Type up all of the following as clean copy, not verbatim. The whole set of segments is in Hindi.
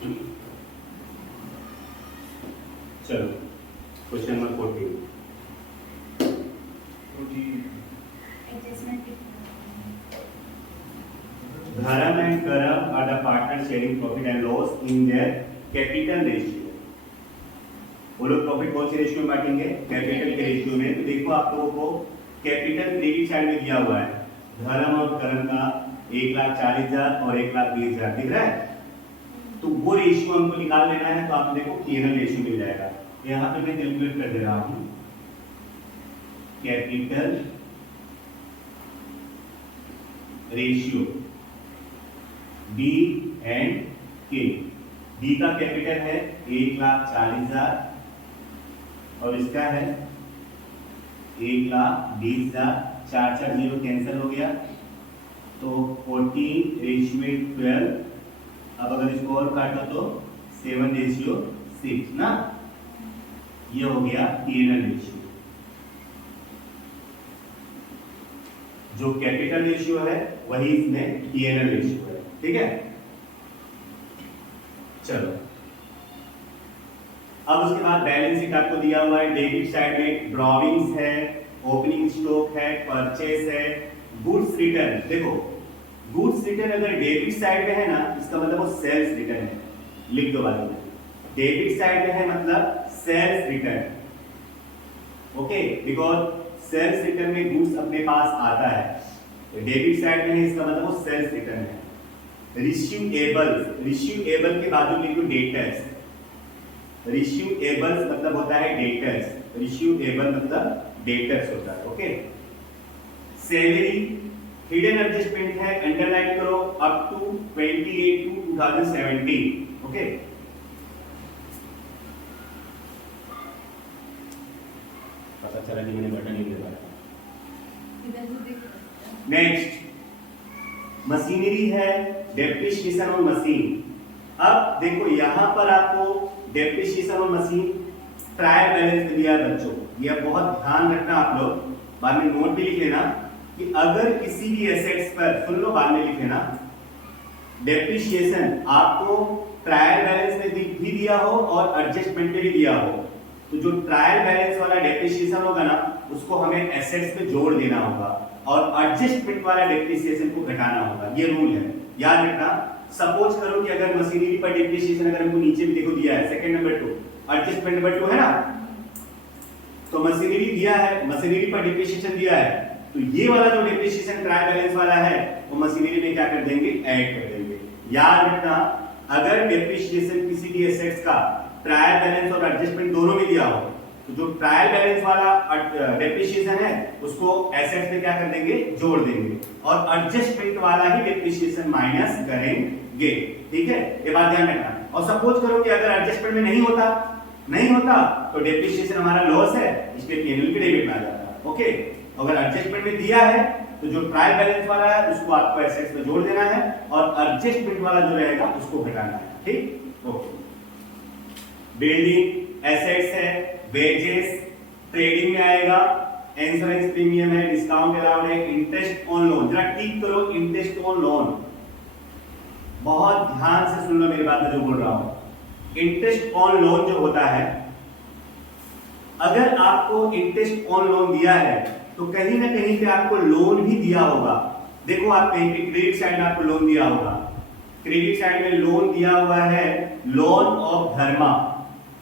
चलो question number 14। Dharam and Karam are the partners sharing profit and loss in their capital ratio. वो लोग प्रॉफिट कौन से रेशियो में बांटेंगे? कैपिटल के रेशियो में। तो देखो आप लोगों को कैपिटल क्रेडिट साइड में दिया हुआ है धर्म और करम का 1,40,000 और 1,20,000 दिख रहा है। तो वो रेशियो हमको निकाल लेना है। तो आप देखो पीएनएल रेशियो मिल जाएगा। यहाँ पे मैं कैलकुलेट कर दे रहा हूँ कैपिटल रेशियो बी एंड के। बी का कैपिटल है 1,40,000 और इसका है 1,20,000। 4 0 कैंसिल हो गया तो 14:12। अब अगर इसको और काटो तो 7:6 ना। ये हो गया पीएनएल रेशियो। जो कैपिटल रेशियो है वही इसमें पीएनएल रेशियो है। ठीक है, चलो अब उसके बाद बैलेंस शीट आपको दिया हुआ है। डेबिट साइड में ड्रॉविंग्स है, ओपनिंग स्टॉक है, परचेस है, गुड्स रिटर्न। देखो गुड्स रिटर्न अगर डेबिट साइड में है ना, इसका मतलब वो सेल्स रिटर्न है। लिख दो बाजू में, डेबिट साइड में है मतलब sales return. Okay, because sales return में गुड्स अपने पास आता है। डेबिट साइड में है इसका मतलब वो सेल्स रिटर्न है। रिसीवेबल के बाजू लिखो डेटर्स। रिसीवेबल्स मतलब होता है डेटर्स। रिसीवेबल मतलब डेटर्स होता है। ओके, सैलरी हिडन एडजस्टमेंट है, अंडरलाइन करो अप टू 28/2/2017। ओके, पता चला कि मैंने बटन नहीं दबाया। नेक्स्ट मशीनरी है, डेप्रिसिएशन ऑन मशीन। अब देखो यहां पर आपको depreciation on machine trial balance दिया है बच्चों। यह बहुत ध्यान रखना आप लोग, बाद में नोट भी लिख लेना कि अगर किसी भी एसेट्स पर, सुन लो बाद में लिख लेना, डेप्रिसिएशन आपको ट्रायल बैलेंस में भी दिया हो और एडजस्टमेंट में भी दिया हो, तो जो ट्रायल बैलेंस वाला डेप्रिसिएशन होगा ना उसको हमें एसेट्स पे जोड़ देना होगा और एडजस्टमेंट वाला डेप्रिसिएशन को घटाना होगा। ये रूल है, याद रखना। सपोज करो कि अगर मशीनरी पर डेप्रिसिएशन अगर हमको नीचे भी देखो दिया है सेकंड नंबर 2, एडजस्टमेंट नंबर 2 है ना, तो मशीनरी दिया है, मशीनरी पर डेप्रिसिएशन दिया है, तो ये वाला जो डेप्रिसिएशन ट्रायल बैलेंस वाला है वो मशीनरी में क्या कर देंगे, ऐड कर देंगे। याद रखना अगर डेप्रिसिएशन किसी भी एसेट्स का ट्रायल बैलेंस और एडजस्टमेंट दोनों में दिया हो, तो जो ट्रायल बैलेंस वाला डेप्रिसिएशन है उसको एसेट्स में क्या कर देंगे, जोड़ देंगे और एडजस्टमेंट वाला ही डेप्रिसिएशन माइनस करेंगे। ठीक है, ये बात ध्यान रखना। और सपोज करो कि अगर एडजस्टमेंट में नहीं होता तो डेप्रिसिएशन हमारा लॉस है, इसलिए पीएनएल के डेबिट में आ जाता है। ओके, अगर एडजस्टमेंट में दिया है तो जो ट्रायल बैलेंस वाला है उसको आपको एसेट्स में जोड़ देना है और एडजस्टमेंट वाला जो रहेगा उसको घटाना है। ठीक, ओके। बिल्डिंग एसेट्स है, वेजेस ट्रेडिंग में आएगा, इंश्योरेंस प्रीमियम है, डिस्काउंट अलाउड है, इंटरेस्ट ऑन लोन। जरा टिक करो इंटरेस्ट ऑन लोन, बहुत ध्यान से सुन लो मेरी बात जो बोल रहा हूं। इंटरेस्ट ऑन लोन जो होता है, अगर आपको इंटरेस्ट ऑन लोन दिया है तो कहीं ना कहीं पे आपको लोन भी दिया होगा। देखो आप कहीं पे क्रेडिट साइड में आपको लोन दिया होगा, क्रेडिट साइड में लोन दिया हुआ है लोन ऑफ धर्मा।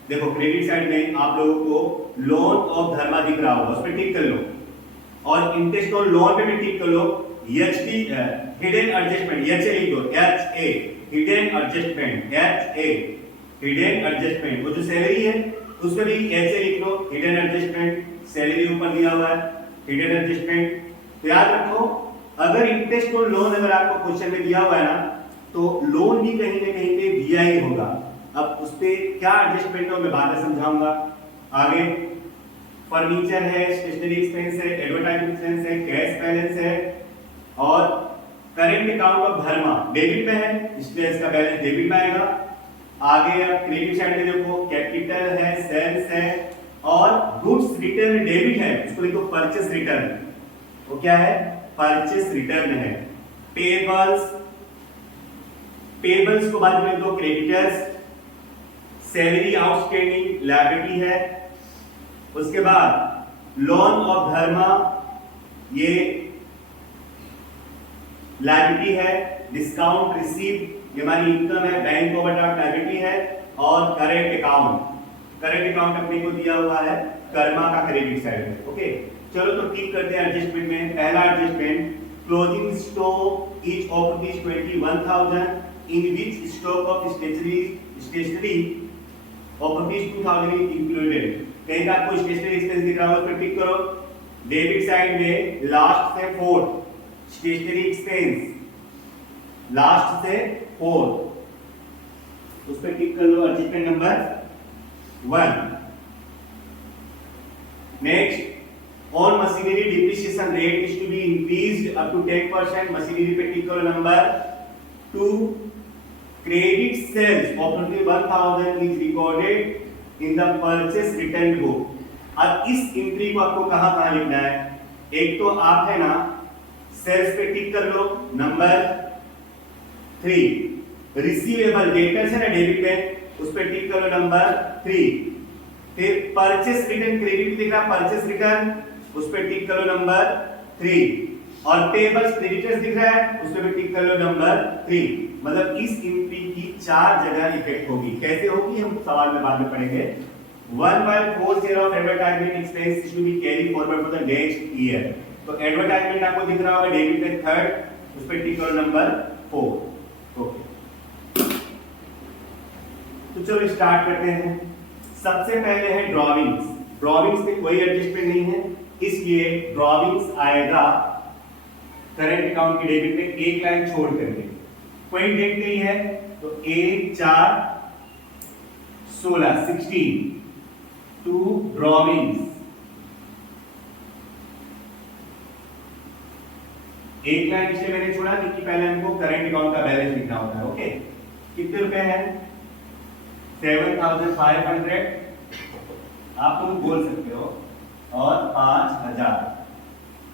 देखो क्रेडिट साइड में आप लोगों को लोन ऑफ धर्मा दिख रहा होगा, उस पर टिक कर लो और इंटरेस्ट ऑन लोन पे भी टिक कर लो। HD hidden adjustment, H A लिख दो, H A hidden adjustment, H A hidden adjustment. वो जो सैलरी है उस पे भी एच ए लिख लो, हिडन एडजस्टमेंट। सैलरी ऊपर दिया हुआ है, हिडन एडजस्टमेंट। तो याद रखो अगर इंटरेस्ट ऑन लोन अगर आपको क्वेश्चन में दिया हुआ है ना, तो लोन भी कहीं ना कहीं पे दिया ही होगा। अब उस पे क्या एडजस्टमेंट हो मैं बाद में समझाऊंगा। आगे फर्नीचर है, स्टेशनरी एक्सपेंस है, एडवर्टाइजिंग एक्सपेंस है, कैश बैलेंस है और current account of Dharma debit में है, इसलिए इसका बैलेंस डेबिट में आएगा। आगे अब क्रेडिट साइड में देखो कैपिटल है, सेल्स है और गुड्स रिटर्न डेबिट है, उसको लिखो परचेस रिटर्न। वो क्या है, परचेस रिटर्न है। पेबल्स, पेबल्स को बाद में लिख दो क्रेडिटर्स। सैलरी आउटस्टैंडिंग लायबिलिटी है। उसके बाद लोन ऑफ धर्मा, ये लायबिलिटी है। डिस्काउंट रिसीव, ये हमारी इनकम है, बैंक ओवरड्राफ्ट लायबिलिटी है। और करेंट अकाउंट अपने को दिया हुआ है कर्मा का क्रेडिट साइड में। ओके, चलो तो ठीक करते हैं एडजस्टमेंट में। पहला adjustment, closing stock is of rupees 21,000 in which stock of stationery of rupees 2,000 is included. कहीं का आपको स्टेशनरी एक्सपेंस दिख रहा हो तो टिक करो। डेबिट साइड में लास्ट से फोर्थ स्टेशनरी एक्सपेंस, लास्ट से फोर्थ, उस पर टिक कर लो। Adjustment number 1। Next, on machinery depreciation rate is to be increased up to 10%। Machinery पे टिक करो। Number 2, credit sales of 1,000 is recorded in the purchase return book. अब इस एंट्री को आपको कहां लिखना है? एक तो आप है ना सेल्स पे टिक कर लो। नंबर 3, रिसीवेबल डेटर्स है ना डेबिट में, उस पे टिक करो। नंबर 3। फिर परचेस रिटर्न क्रेडिट दिख रहा, परचेस रिटर्न, उस पे टिक करो। नंबर 3। और पेबल्स क्रेडिटर्स दिख रहा है, उस पे टिक कर लो। नंबर 3। मतलब इस एंट्री की 4 जगह इफेक्ट होगी। कैसे होगी हम सवाल में बाद में पढ़ेंगे। 1/4 share of advertisement expense is to be carried forward for the next year। तो एडवर्टाइजमेंट आपको दिख रहा होगा डेबिट में 3rd, उस पे टिक करो। नंबर 4। ओके, तो चलो स्टार्ट करते हैं। सबसे पहले है ड्रॉविंग्स। ड्रॉविंग्स में कोई एडजस्टमेंट नहीं है, इसलिए ड्रॉविंग्स आएगा करंट अकाउंट की डेबिट में एक लाइन छोड़ करके। कोई डेट नहीं है तो 1/4/16 टू ड्रॉविंग्स। एक लाइन इसलिए मैंने छोड़ा क्योंकि पहले हमको करंट अकाउंट का बैलेंस लिखना होता है। ओके, कितने रुपए हैं? 7,500 आप तुम बोल सकते हो, और 5,000।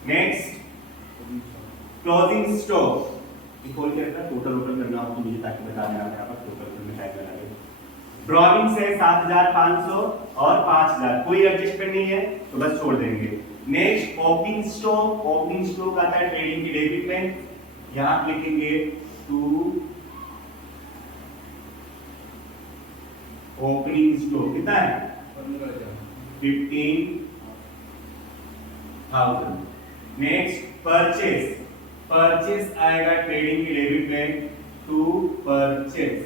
नेक्स्ट, क्लोजिंग स्टॉक खोल के रखना, टोटल करना हो तो मुझे ताकि बता देना टोटल करने टाइम लगे। ड्रॉविंग से 7,500 और 5,000, कोई एडजस्टमेंट नहीं है तो बस छोड़ देंगे। नेक्स्ट, ओपनिंग स्टॉक आता है ट्रेडिंग की डेबिट में, यहां लिखेंगे 2 ओपनिंग स्टॉक कितना है? 15,000। नेक्स्ट, परचेस आएगा ट्रेडिंग की डेबिट में 2 परचेस।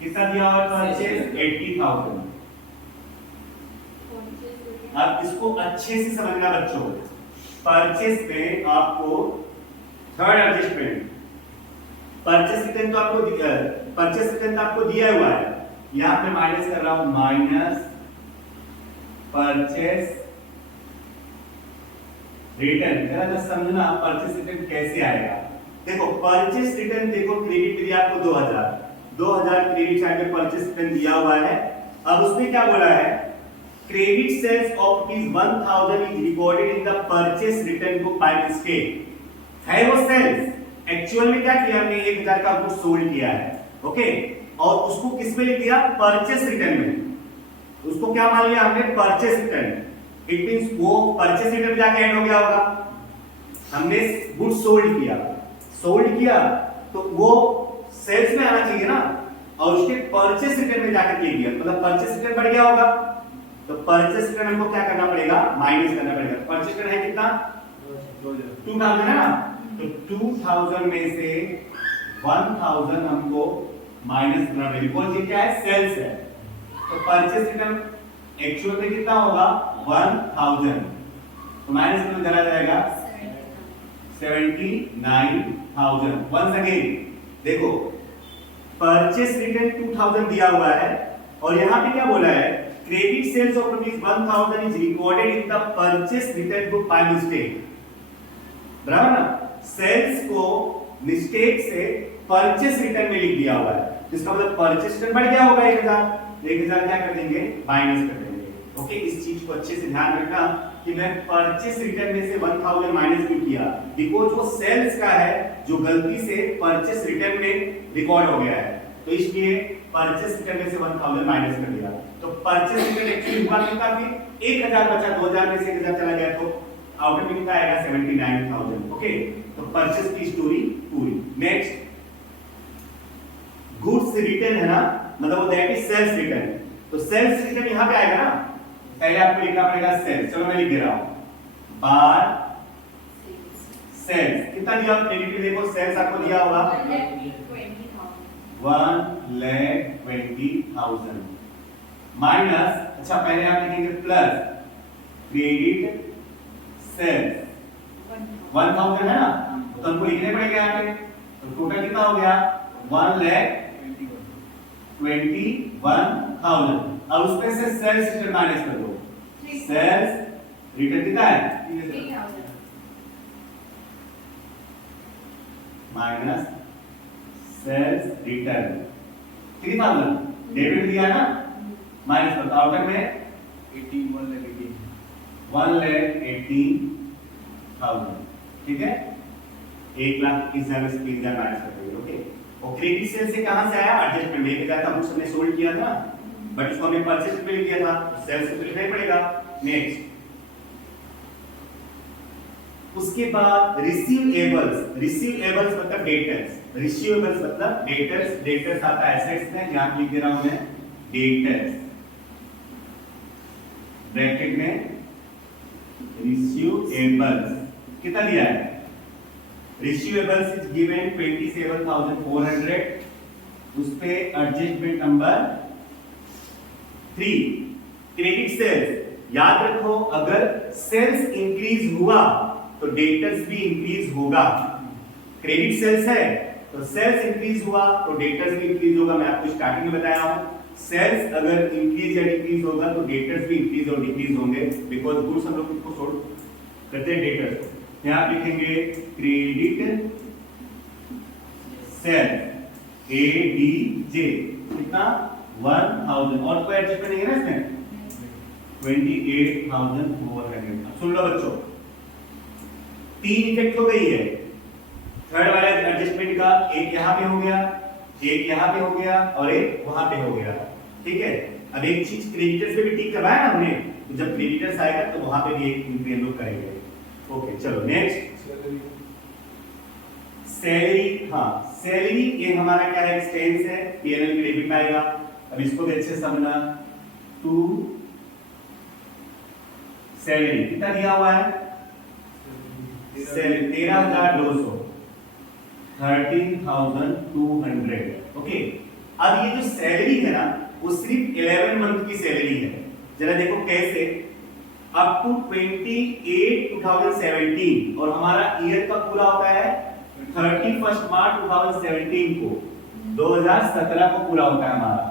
कितना दिया हुआ परचेस? 80,000। अब इसको अच्छे से समझना बच्चों। परचेस में आपको 3rd एडजस्टमेंट, परचेस रिटर्न तो आपको दिया हुआ है, यहां पे माइनस कर रहा हूं, माइनस परचेस रिटर्न। जरा समझना परचेस रिटर्न कैसे आएगा। देखो परचेस रिटर्न, देखो क्रेडिट दिया आपको 2,000 क्रेडिट साइड में परचेस रिटर्न दिया हुआ है। अब उसमें क्या बोला है? Credit sales of ₹1,000 is recorded in the purchase return book by mistake. है वो सेल्स, एक्चुअल में क्या किया हमने? 1,000 का गुड्स सोल्ड किया है। ओके, और उसको किस में लिख दिया? परचेस रिटर्न में। उसको क्या मान लिया हमने? Purchase return. इट मींस वो परचेस रिटर्न में जाके ऐड हो गया होगा। हमने गुड्स सोल्ड किया तो वो सेल्स में आना चाहिए ना, और उसके परचेस रिटर्न में जाकर के दिया, मतलब परचेस रिटर्न बढ़ गया होगा। तो परचेस रिटर्न हमको क्या करना पड़ेगा? माइनस करना पड़ेगा। परचेस रिटर्न है कितना? 2,000 है ना, तो 2,000 में से 1,000 हमको माइनस करना पड़ेगा, बिकॉज़ ये क्या है? सेल्स है। तो परचेस रिटर्न एक्चुअल में कितना होगा? 1,000, तो माइनस में चला जाएगा 79,000। वंस अगेन देखो, परचेस रिटर्न 2,000 दिया हुआ है, और यहां पे क्या बोला है? Credit sales of ₹1,000 is recorded in the purchase return book by mistake. बराबर ना? सेल्स को मिस्टेक से परचेस रिटर्न में लिख दिया हुआ है, जिसका मतलब परचेस रिटर्न बढ़ गया होगा 1,000 क्या कर देंगे? माइनस कर देंगे। ओके, इस चीज को अच्छे से ध्यान रखना कि मैं परचेस रिटर्न में से 1,000 माइनस क्यों किया, बिकॉज वो सेल्स का है जो गलती से परचेस रिटर्न में रिकॉर्ड हो गया है, तो इसलिए परचेस रिटर्न में से 1000 माइनस कर दिया, तो परचेस रिटर्न एक्चुअली हुआ कितना, फिर 1000 बचा, 2000 में से 1000 चला गया, तो आउटर में कितना आएगा 79000। ओके, तो परचेस की स्टोरी पूरी। नेक्स्ट, गुड्स रिटर्न है ना, मतलब वो दैट इज सेल्स रिटर्न, तो सेल्स रिटर्न यहां पे आएगा ना, पहले आपको लिखना पड़ेगा सेल्स। चलो मैं लिख दे रहा हूं, बार सेल्स कितना दिया, क्रेडिट में देखो सेल्स आपको दिया होगा 1,20,000 माइनस, अच्छा पहले आप लिखेंगे प्लस क्रेडिट सेल्स 1000 है ना, तो हमको लिखने पड़ेगा यहाँ पे, तो टोटल कितना हो गया 1,21,000। अब उसमें से सेल्स रिटर्न माइनस कर दो, सेल्स रिटर्न कितना है माइनस सेल्स रिटर्न 3000, डेबिट दिया ना, माइनस कर दो, आउटर में 1,18,000, ठीक है, 1,21,000 में से 3,000 माइनस कर दो। ओके, और क्रेडिट सेल से कहां से आया, एडजस्टमेंट में 1000 था, हमने सोल्ड किया था, बट इसको हमने परचेज पे लिख दिया था, सेल्स को लिखना ही पड़ेगा। नेक्स्ट, उसके बाद रिसीवेबल्स, रिसीवेबल्स मतलब डेटर्स, रिसीवेबल्स मतलब डेटर्स, डेटर्स आता है एसेट्स में, यहां लिख दे रहा हूं मैं डेटर्स, ब्रैकेट में रिसीवेबल्स कितना दिया है, रिसीवेबल्स इज गिवन 27,400, उस पे एडजस्टमेंट नंबर 3, क्रेडिट सेल्स, याद रखो अगर सेल्स इंक्रीज हुआ तो डेटर्स भी इंक्रीज होगा, क्रेडिट सेल्स है तो सेल्स इंक्रीज हुआ तो डेटर्स भी इंक्रीज होगा, मैं आपको स्टार्टिंग में बताया हूं, सेल्स अगर इंक्रीज या डिक्रीज होगा तो डेटर्स भी इंक्रीज और डिक्रीज होंगे, बिकॉज़ गुड्स हम लोग किसको सोल्व करते हैं, डेटर्स। यहां आप लिखेंगे क्रेडिट सेल एडीजे कितना 1000, और कोई एडजस्टमेंट नहीं है ना इसमें 28,400। अब सुन लो बच्चों, 3 इफेक्ट हो गई है, थर्ड वाला एडजस्टमेंट का, एक यहां पे हो गया, एक यहां पे हो गया और एक वहां पे हो गया, ठीक है। अब एक चीज क्रेडिटर्स पे भी ठीक करवाया ना हमने, तो जब क्रेडिटर्स आएगा तो वहां पे भी एक इंक्री हम लोग करेंगे। ओके चलो नेक्स्ट, सैलरी, हाँ सैलरी ये हमारा क्या है, एक्सपेंस है, पीएनएल में डेबिट आएगा। अब इसको भी अच्छे से समझना, टू सैलरी कितना दिया हुआ है, सैलरी 13,200, 13,200। ओके, अब ये जो सैलरी है ना वो सिर्फ 11 मंथ की सैलरी है, जरा देखो कैसे, अप टू 28 2017 और हमारा ईयर कब पूरा होता है 31 मार्च 2017 को, 2017 को पूरा होता है हमारा,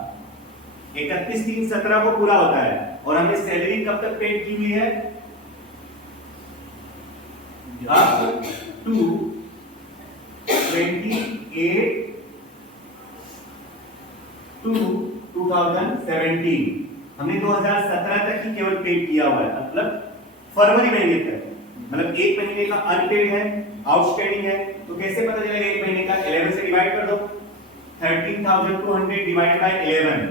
31/3/17 को पूरा होता है, और हमने सैलरी कब तक पेड की हुई है, अप टू 28 टू 2017, हमने 2017 तक ही केवल पेड किया हुआ है, मतलब फरवरी महीने तक, मतलब एक महीने का अनपेड है, आउटस्टैंडिंग है, तो कैसे पता चलेगा एक महीने का, 11 से डिवाइड कर दो, 13,200 divide by 11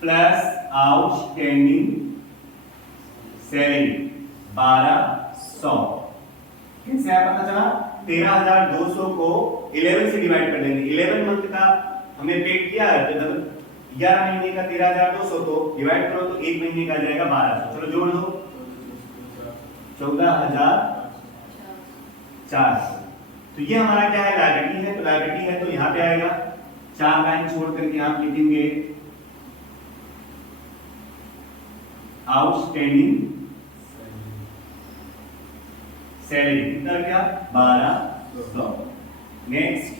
plus outstanding salary 1200, कैसे आया पता चला, 13,200 को 11 से डिवाइड कर देंगे, 11 मंथ का हमने पेड किया है, तो 11 महीने का 13,200 तो डिवाइड करो तो एक महीने का आ जाएगा 1200, चलो जोड़ दो 14,400। तो ये हमारा क्या है, लायबिलिटी है, तो लायबिलिटी है तो यहाँ पे आएगा, 4 लाइन छोड़ करके आप लिखेंगे आउटस्टैंडिंग सैलरी कितना क्या 1200। नेक्स्ट,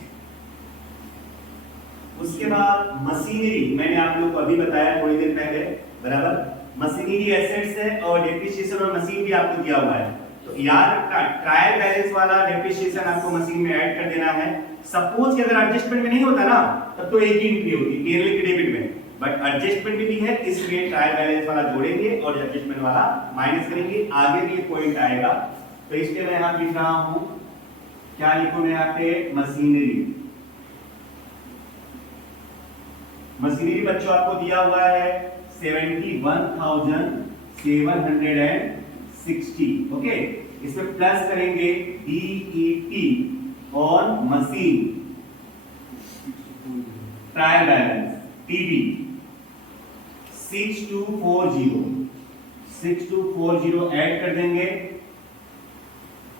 उसके बाद मशीनरी, मैंने आप लोगों को अभी बताया थोड़ी देर पहले, बराबर, मशीनरी एसेट्स है और डेप्रिसिएशन और मशीन भी आपको दिया हुआ है, तो याद रखना ट्रायल बैलेंस वाला डेप्रिसिएशन आपको मशीन में ऐड कर देना है। सपोज कि अगर एडजस्टमेंट में नहीं होता ना तब तो एक ही एंट्री होती पीएनएल के डेबिट में, बट एडजस्टमेंट भी है इसलिए ट्रायल बैलेंस वाला जोड़ेंगे और एडजस्टमेंट वाला माइनस करेंगे, आगे भी पॉइंट आएगा। तो इसलिए मैं यहां लिख रहा हूं, क्या लिखूं मैं यहाँ पे, मशीनरी, मशीनरी बच्चों आपको दिया हुआ है 71,760। ओके, इसमें प्लस करेंगे DET on machine trial balance TB 6240 add कर देंगे,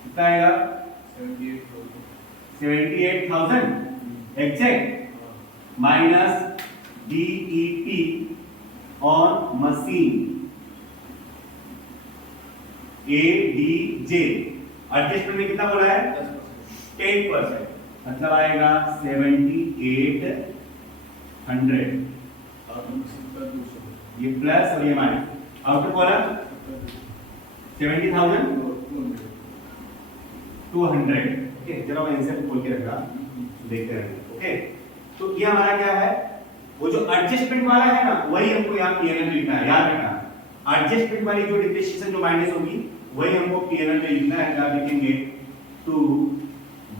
कितना आएगा 78,000 exact, minus DET on machine ADJ, adjustment में कितना बोला है 10%, मतलब आएगा 7800, ये प्लस और ये माइनस, आउटर कॉलम 70,200। ओके, जरा मैं इनसे खोल के रखा, देखते रहेंगे। ओके, तो ये हमारा क्या है, वो जो एडजस्टमेंट वाला है ना, वही हमको यहाँ पीएनएल लिखना है, याद रखना। एडजस्टमेंट वाली जो डिप्रिसिएशन जो माइनस होगी वही हमको पीएनएल में लिखना है। क्या लिखेंगे, to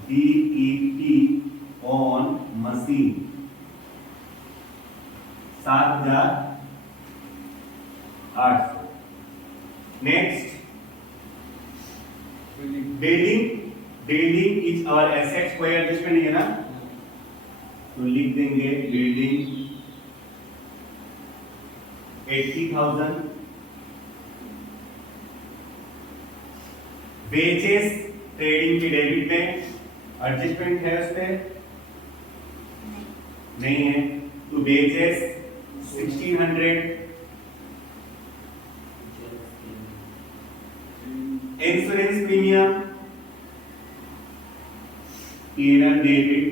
DET on machine 7,800। Next, building is our assets, कोई एडजस्टमेंट नहीं है ना, तो लिख देंगे बिल्डिंग 80,000। वेजेस ट्रेडिंग की डेबिट में एडजस्टमेंट है उस पे नहीं है, तो wages 1600। Insurance premium PNL debit,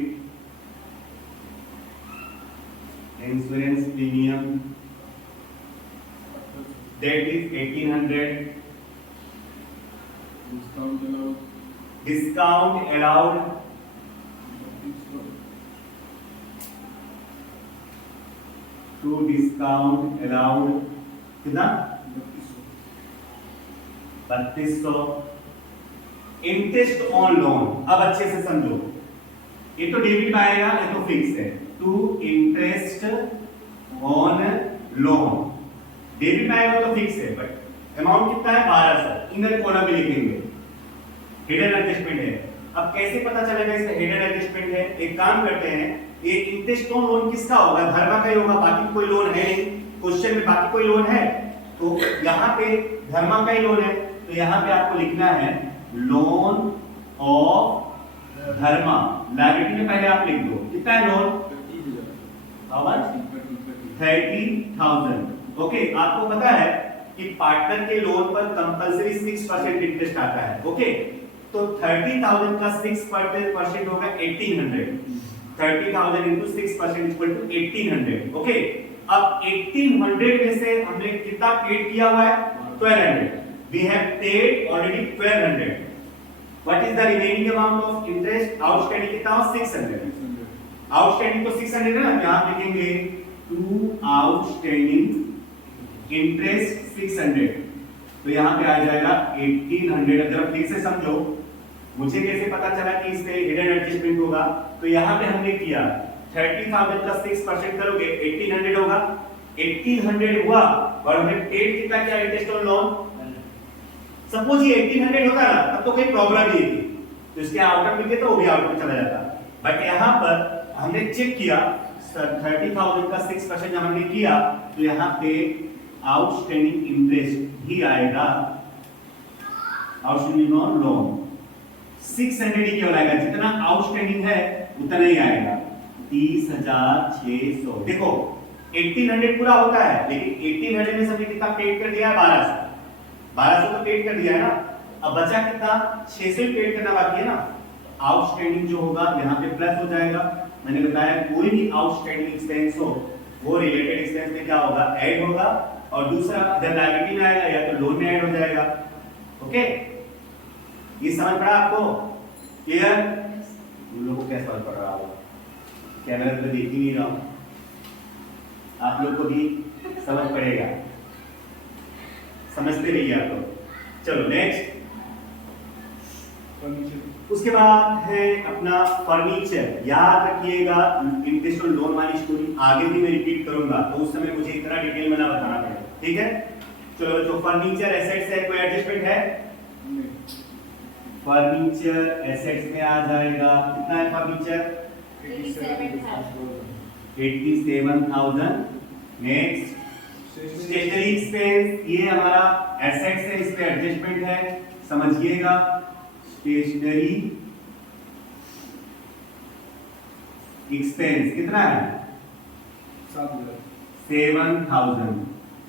insurance premium that is 1800। discount allowed to discount allowed कितना 3200। इंटरेस्ट ऑन लोन, अब अच्छे से समझो, ये तो डेबिट में आएगा, ये तो फिक्स है, to interest on loan debit में आएगा तो फिक्स है, बट अमाउंट कितना है 1200, इनर कॉलम में लिखेंगे, हिडन एडजस्टमेंट है। अब कैसे पता चलेगा इसका हिडन एडजस्टमेंट है, एक काम करते हैं, ये इंटरेस्ट ऑन लोन किसका होगा, धर्मा का ही होगा, बाकी कोई लोन है नहीं, क्वेश्चन में बाकी कोई लोन है, तो यहाँ पे धर्मा का ही लोन है, तो यहाँ पे आपको लिखना है लोन ऑफ धर्मा, लायबिलिटी में पहले आप लिख दो, कितना है लोन 30,000। ओके, आपको पता है कि पार्टनर के लोन पर कंपलसरी 6% इंटरेस्ट आता है। ओके, तो 30,000 का 6% होगा 1800, 30,000 into 6% इक्वल टू 1800। ओके, अब 1800 में से हमने कितना पेड किया हुआ है 1200, we have paid already 1200। what is the remaining amount of interest outstanding, कितना 600, आउटस्टैंडिंग तो 600 है ना, यहां लिखेंगे टू आउटस्टैंडिंग इंटरेस्ट 600, तो यहां पे आ जाएगा 1800। अगर आप ठीक से समझो, मुझे कैसे पता चला कि इस पे हिडन एडजस्टमेंट होगा, तो यहां पे हमने किया 30,000 का 6% करोगे 1800 होगा, 1800 हुआ और हमने पेड कितना किया इंटरेस्ट ऑन लोन, सपोज ये 1800 होता ना तब तो कोई प्रॉब्लम नहीं थी, तो इसके आउटर में तो वो भी आउटर चला जाता, बट यहां पर हमने चेक किया 30,000 का 6% जब हमने किया तो यहां पे आउटस्टैंडिंग इंटरेस्ट ही आएगा, आउटस्टैंडिंग ऑन लोन 600 ही केवल आएगा, जितना आउटस्टैंडिंग है उतना ही आएगा 30,600। देखो 1800 पूरा होता है, लेकिन 1800 में सबने कितना पेड कर दिया है 1200 तो पेड कर दिया है ना, अब बचा कितना 600 पेड करना बाकी है ना, आउटस्टैंडिंग जो होगा यहाँ पे प्लस हो जाएगा। मैंने बताया कोई भी आउटस्टैंडिंग एक्सपेंस हो वो रिलेटेड एक्सपेंस में क्या होगा ऐड होगा, और दूसरा इधर लायबिलिटी में आएगा या तो लोन में ऐड हो जाएगा। ओके, ये समझ पड़ा आपको, क्लियर? उन लोगों को क्या समझ पड़ रहा होगा, कैमरा तो देख ही नहीं रहा हूं, आप लोग को भी समझ पड़ेगा, समझते रहिए आप लोग। चलो नेक्स्ट, उसके बाद है अपना फर्नीचर। याद रखिएगा, इंटरेस्ट और लोन वाली स्टोरी आगे भी मैं रिपीट करूंगा, तो उस समय मुझे इतना डिटेल में ना बताना पड़ेगा, ठीक है। चलो तो फर्नीचर एसेट्स है, कोई एडजस्टमेंट है? फर्नीचर एसेट्स में आ जाएगा, कितना है फर्नीचर? 87,000। नेक्स्ट स्टेशनरी एक्सपेंस, ये हमारा एसेट्स है, इस पे एडजस्टमेंट है, समझिएगा। स्टेशनरी एक्सपेंस कितना है? 7,000।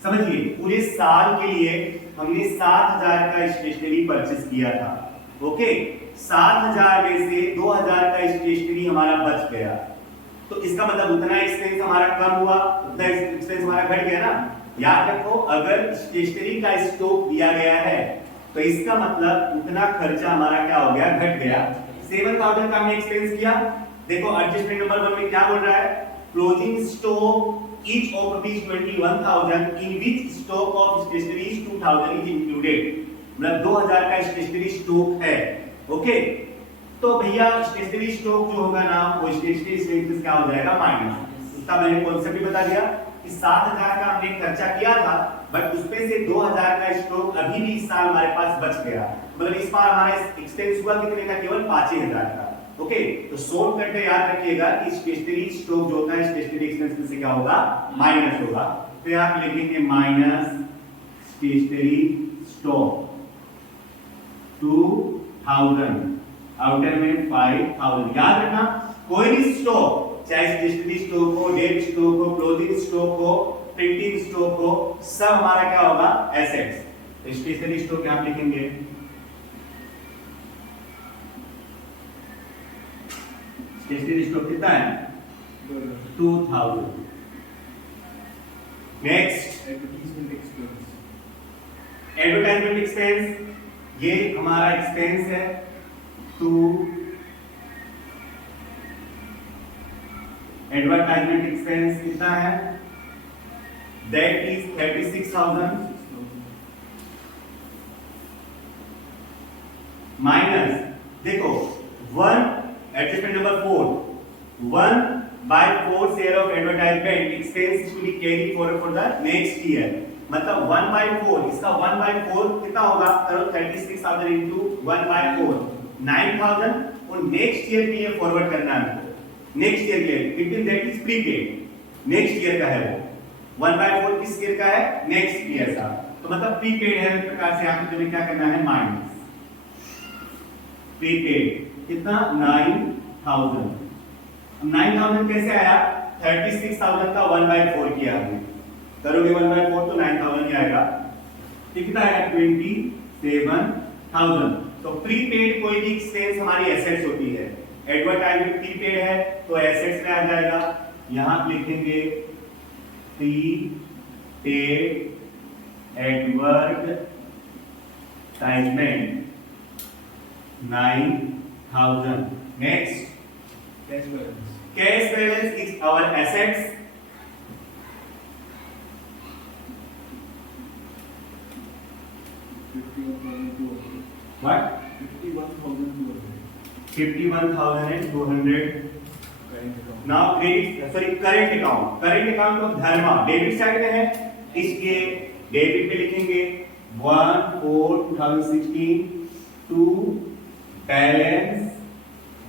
समझिए पूरे साल के लिए हमने 7,000 का स्टेशनरी परचेस किया था, ओके। 7,000 में से 2,000 का स्टेशनरी हमारा बच गया, तो इसका मतलब उतना एक्सपेंस हमारा कम हुआ, उतना एक्सपेंस हमारा घट गया ना। याद रखो, अगर स्टेशनरी का स्टॉक दिया गया है तो इसका मतलब उतना खर्चा हमारा क्या हो गया? घट गया। 7,000 का हमने एक्सपेंस किया। देखो एडजस्टमेंट नंबर 1 में क्या बोल रहा है? Closing stock each of rupees 21,000 in which stock of stationery is 2,000 is included। मतलब 2,000 का स्टेशनरी स्टॉक है, ओके। तो भैया स्टेशनरी स्टॉक जो होगा ना, वो स्टेशनरी एक्सपेंसेस क्या हो जाएगा? माइनस। इसका मैंने कॉन्सेप्ट भी बता दिया कि 7,000 का हमने खर्चा किया था, बट उसमें से 2,000 का स्टॉक अभी भी इस साल हमारे पास बच गया। मतलब इस बार हमारा एक्सपेंस हुआ कितने का? केवल 5,000 का, ओके। तो सोल्व करके याद रखिएगा कि स्टेशनरी स्टॉक जो होता है स्टेशनरी एक्सपेंस में से क्या होगा? माइनस होगा। तो आप लिखेंगे माइनस स्टेशनरी स्टॉक 2,000, आउटर में 5,000। याद रखना, कोई भी स्टॉक, चाहे स्टेशनरी स्टॉक हो, डेट स्टॉक हो, क्लोजिंग स्टॉक हो, प्रिंटिंग स्टॉक हो, सब हमारा क्या होगा? एसेट्स। तो स्टेशनरी स्टॉक आप लिखेंगे स्टेशनरी स्टॉक कितना है? 2,000। नेक्स्ट एडवर्टाइजमेंट एक्सपेंस, ये हमारा एक्सपेंस है। टू एडवर्टाइजमेंट एक्सपेंस कितना है? दैट इज 36,000 माइनस, देखो 1 adjustment number 4, 1/4 share of advertisement expense to be carry for the next year. मतलब 1/4, इसका 1/4 कितना होगा? करो 36,000 into 1/4 9,000, और नेक्स्ट ईयर के लिए फॉरवर्ड करना है हमको। नेक्स्ट ईयर के लिए, लेकिन that is prepaid, next year का है वो। 1/4 किस ईयर का है? नेक्स्ट ईयर का। तो मतलब प्रीपेड है, इस प्रकार से यहां पे तुम्हें क्या करना है? माइनस प्रीपेड कितना? 9,000। 9,000 कैसे आया? 36,000 का 1/4 किया हमने, करोगे 1/4 तो 9,000 ही आएगा। कितना आएगा? 27,000। तो प्रीपेड कोई भी एक्सपेंस हमारी एसेट्स होती है। एडवर्टाइजमेंट प्रीपेड है तो एसेट्स में आ जाएगा। यहां लिखेंगे prepaid advertisement 9,000। Next cash balance is our assets. What? 51,200। Now current account तो धर्मा डेबिट साइड में है, इसके डेबिट पे लिखेंगे 1/4/2016 to balance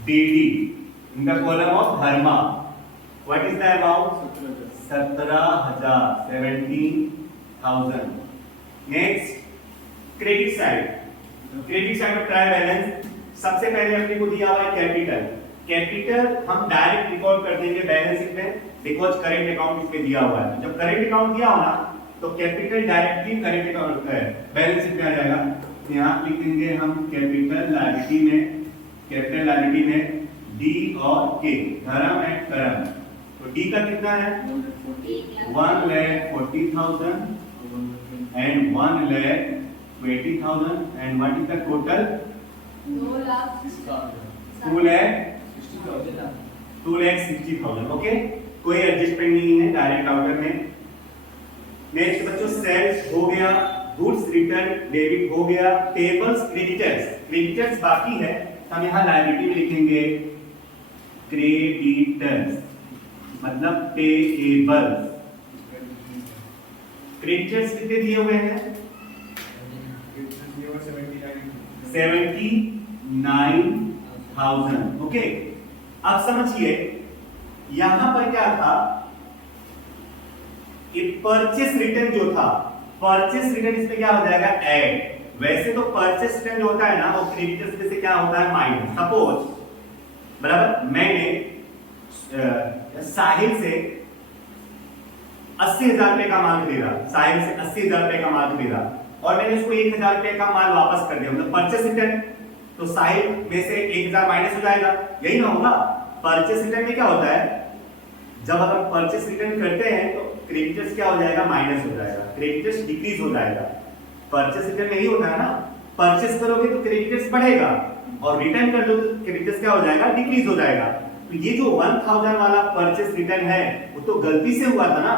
DD in the column of dharma. What is the amount? 17,000। Next credit side में ट्रायल बैलेंस। सबसे पहले अपने को दिया हुआ है कैपिटल। कैपिटल हम डायरेक्ट रिकॉर्ड कर देंगे बैलेंस शीट में, बिकॉज़ करंट अकाउंट इसमें दिया हुआ है। जब करंट अकाउंट दिया हो ना, तो कैपिटल डायरेक्टली करंट अकाउंट का है, बैलेंस शीट में आ जाएगा। यहां लिख देंगे हम कैपिटल लायबिलिटी में डी और के, धर्म एंड करम। तो डी का कितना है? 1,40,000 and 1,20,000, and what is the total? 2,60,000। Okay, कोई एडजस्टमेंट नहीं है, डायरेक्ट आउटर में। नेक्स्ट बच्चों सेल्स हो गया, गुड्स रिटर्न डेबिट हो गया, पेबल्स क्रेडिटर्स क्रेडिटर्स बाकी है, हम यहाँ लायबिलिटी में लिखेंगे क्रेडिटर्स, मतलब पेएबल्स। क्रेडिटर्स कितने दिए हुए हैं? 79,000। ओके, अब समझिए यहां पर क्या था, ये परचेस रिटर्न जो था, परचेस रिटर्न इसमें क्या हो जाएगा? ऐड। वैसे तो परचेस रिटर्न जो होता है ना, वो क्रेडिटर्स में से क्या होता है? माइनस। सपोज बराबर मैंने साहिल से 80,000 रुपए का माल खरीदा, साहिल से 80,000 रुपए का माल खरीदा और मैंने उसको 1,000 रुपए का माल वापस कर दिया, मतलब परचेस रिटर्न। तो साहिल में से 1,000 माइनस हो जाएगा, यही ना होगा? परचेस रिटर्न में क्या होता है, जब अगर परचेस रिटर्न करते हैं तो क्रेडिटर्स क्या हो जाएगा? माइनस हो जाएगा, क्रेडिटर्स डिक्रीज हो जाएगा। परचेस रिटर्न नहीं होता है ना, परचेस करोगे तो क्रेडिटर्स बढ़ेगा और रिटर्न कर लो तो क्रेडिटर्स क्या हो जाएगा? डिक्रीज हो जाएगा। तो ये जो 1000 वाला परचेस रिटर्न है वो तो गलती से हुआ था ना,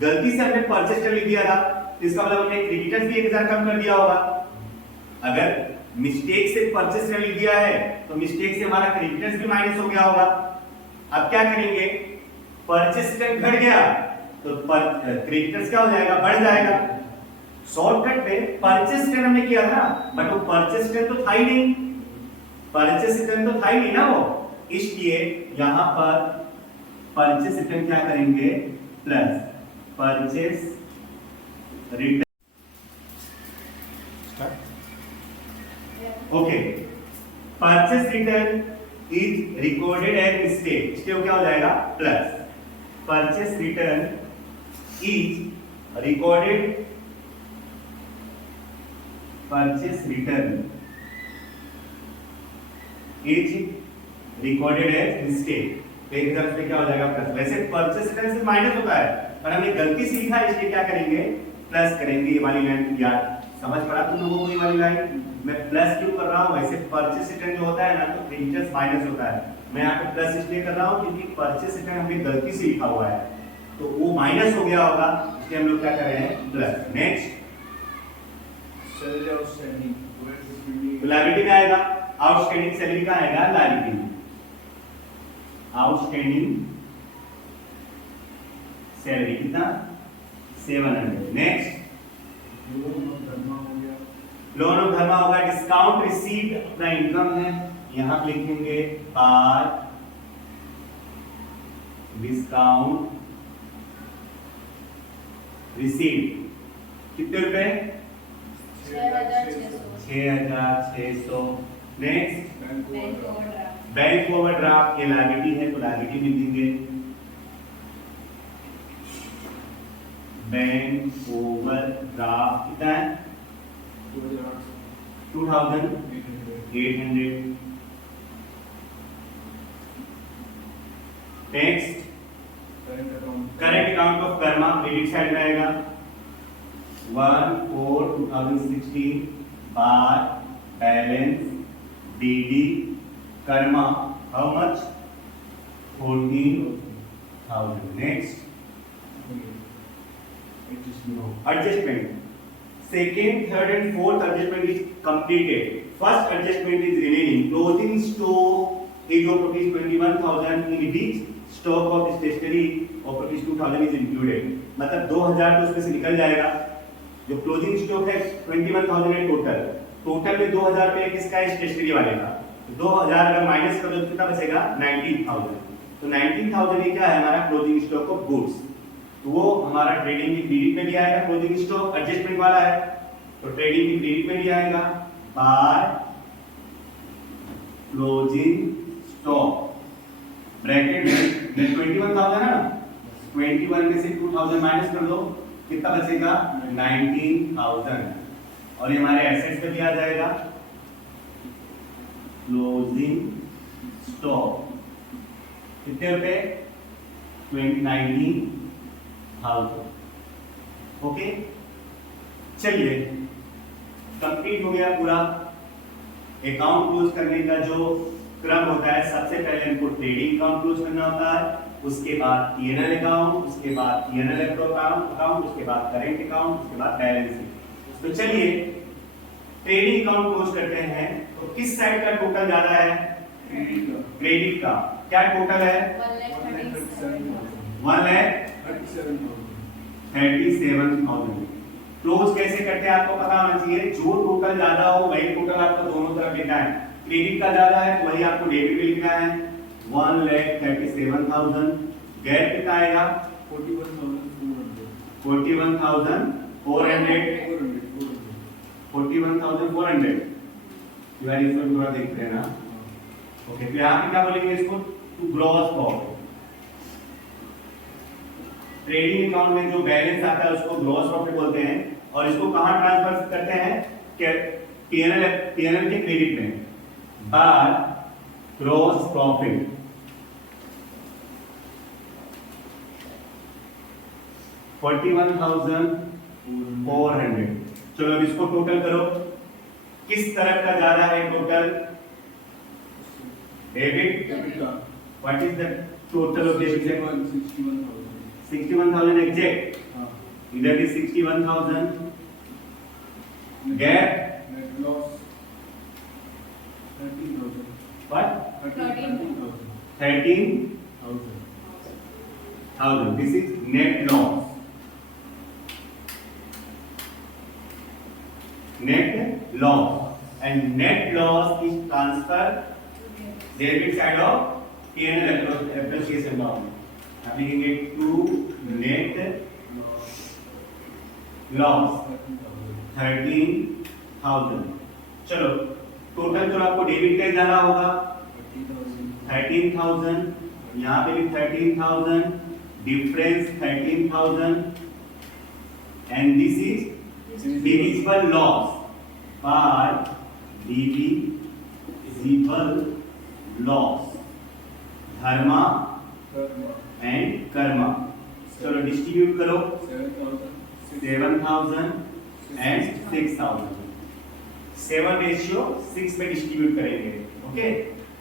गलती से हमने परचेस कर लिख दिया था, तो इसका मतलब हमने क्रेडिटर्स भी 1000 कम कर दिया होगा। अगर मिस्टेक से परचेस कर लिख दिया है तो मिस्टेक से हमारा क्रेडिटर्स भी माइनस हो गया होगा। अब क्या करेंगे? परचेस रिटर्न घट गया तो क्रेडिटर्स क्या हो जाएगा? बढ़ जाएगा। शॉर्टकट में परचेस रिटर्न हमने किया था, बट वो परचेस रिटर्न तो था ही नहीं, परचेस रिटर्न तो था ही नहीं ना वो, इसलिए यहां पर परचेस रिटर्न क्या करेंगे? Plus purchase return. Okay, purchase return is recorded as mistake, इसलिए क्या हो जाएगा? Plus purchase return is recorded, purchase return is recorded as mistake, तो एक तरफ से क्या हो जाएगा? प्लस। वैसे परचेस रिटर्न से माइनस होता है पर हमने गलती से लिखा है, इसलिए क्या करेंगे? प्लस करेंगे। ये वाली लाइन याद समझ पड़ा तुम लोगों को? ये वाली लाइन मैं प्लस क्यों कर रहा हूं? वैसे परचेस रिटर्न जो होता है ना, तो क्रेडिटर्स माइनस होता है, मैं यहाँ पे प्लस इसलिए कर रहा हूं क्योंकि परचेस रिटर्न हमने गलती से लिखा हुआ है तो वो माइनस हो गया होगा, इसलिए हम लोग क्या कर रहे हैं? प्लस। नेक्स्ट लायबिलिटी में आएगा, आउटस्टैंडिंग सैलरी का आएगा लायबिलिटी में, आउटस्टैंडिंग सैलरी कितना? 700। नेक्स्ट लोन ऑफ धर्मा होगा, डिस्काउंट रिसीव्ड अपना इनकम है, यहां पे लिखेंगे बार डिस्काउंट रिसीव्ड, कितने रुपए? 6,600। नेक्स्ट बैंक ओवरड्राफ्ट, ये लायबिलिटी है तो लायबिलिटी में देंगे बैंक ओवरड्राफ्ट कितना है? 2,800। Next current account of Karma, credit side में आएगा 1/4/2016 बार बैलेंस डीडी Karma, how much? 14,000। Next adjustment, second, third and fourth adjustment is completed, first adjustment is remaining, closing stock is of ₹21,000 in which stock of stationery of ₹2,000 is included, मतलब 2,000 तो उसमें से निकल जाएगा। जो क्लोजिंग स्टॉक है 21,000 है टोटल में 2,000 रुपये किसका है? स्टेशनरी वाले का। तो 2,000 अगर माइनस कर दो तो कितना बचेगा? 19,000। तो 19,000 ये क्या है? हमारा क्लोजिंग स्टॉक ऑफ गुड्स, तो वो हमारा ट्रेडिंग की क्रेडिट में भी आएगा, क्लोजिंग स्टॉक एडजस्टमेंट वाला है तो ट्रेडिंग की क्रेडिट में भी आएगा बार क्लोजिंग स्टॉक ब्रैकेट में 21,000 है ना, 21 में से 2,000 माइनस कर दो, कितना बचेगा? 19,000। और ये हमारे एसेट्स पे भी आ जाएगा क्लोजिंग स्टॉक कितने रुपए? 19,000। ओके, चलिए कंप्लीट हो गया पूरा। अकाउंट क्लोज करने का जो क्रम होता है, सबसे पहले हमको ट्रेडिंग अकाउंट क्लोज करना होता है, उसके बाद P&L अकाउंट, उसके बाद P&L अकाउंट, उसके बाद करेंट अकाउंट, उसके बाद बैलेंस शीट। तो चलिए ट्रेडिंग अकाउंट क्लोज करते हैं तो किस साइड का टोटल ज्यादा है? क्रेडिट का। क्या टोटल है? 1,37,000। क्लोज कैसे करते हैं आपको पता होना चाहिए। जो टोटल ज्यादा हो वही टोटल आपको दोनों तरफ लिखना है। क्रेडिट का ज्यादा है तो वही आपको डेबिट में लिखना है 1,37,000। गैप कितना आएगा? 41,400। 41,400 यार इसमें थोड़ा देखते हैं ना। ओके तो यहाँ पे क्या बोलेंगे इसको? To gross profit. Trading account में जो बैलेंस आता है उसको ग्रॉस प्रॉफिट बोलते हैं और इसको कहां ट्रांसफर करते हैं? पीएनएल के क्रेडिट में बाय ग्रॉस प्रॉफिट। $41,400। चलो अब इसको टोटल करो। किस तरफ का ज्यादा है total? Debit. What is the total of debit? 61,000 exact. इधर भी 61,000। Gap net loss 13,000. what? 13,000. This is net loss. Net loss and net loss is transferred debit side of P&L appreciation account. आप लिखेंगे to net loss 13,000। चलो टोटल जो आपको डेबिट का ज्यादा होगा 13,000, यहाँ पे भी 13,000, difference 13,000 and this is divisible loss by divisible loss Dharma and Karma. चलो डिस्ट्रीब्यूट करो 7,000 एंड 6,000। 7:6 में डिस्ट्रीब्यूट करेंगे। ओके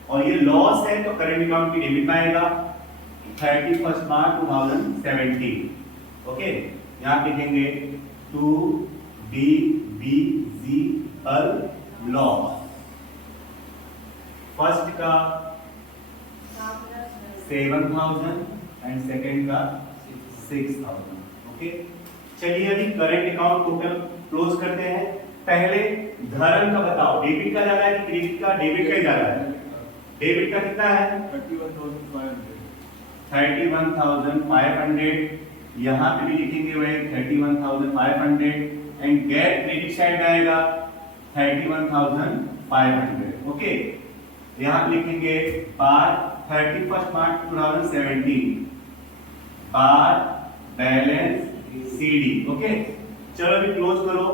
और ये लॉस है तो करंट अकाउंट की डेबिट में आएगा 31 मार्च 2017। ओके यहाँ लिखेंगे टू डिविजिबल लॉस। फर्स्ट का 7,000 एंड सेकेंड का 6,000। ओके चलिए अभी करंट अकाउंट टोटल क्लोज करते हैं। पहले धर्म का बताओ, डेबिट का ज्यादा है कि क्रेडिट का? डेबिट का ज्यादा है। डेबिट का कितना है? 31,500। यहाँ पे भी लिखेंगे वही 31,500 एंड गैर क्रेडिट साइड आएगा 31,500। ओके यहाँ पे लिखेंगे by 31 March 2017 by balance CD. Okay चलो अभी क्लोज करो।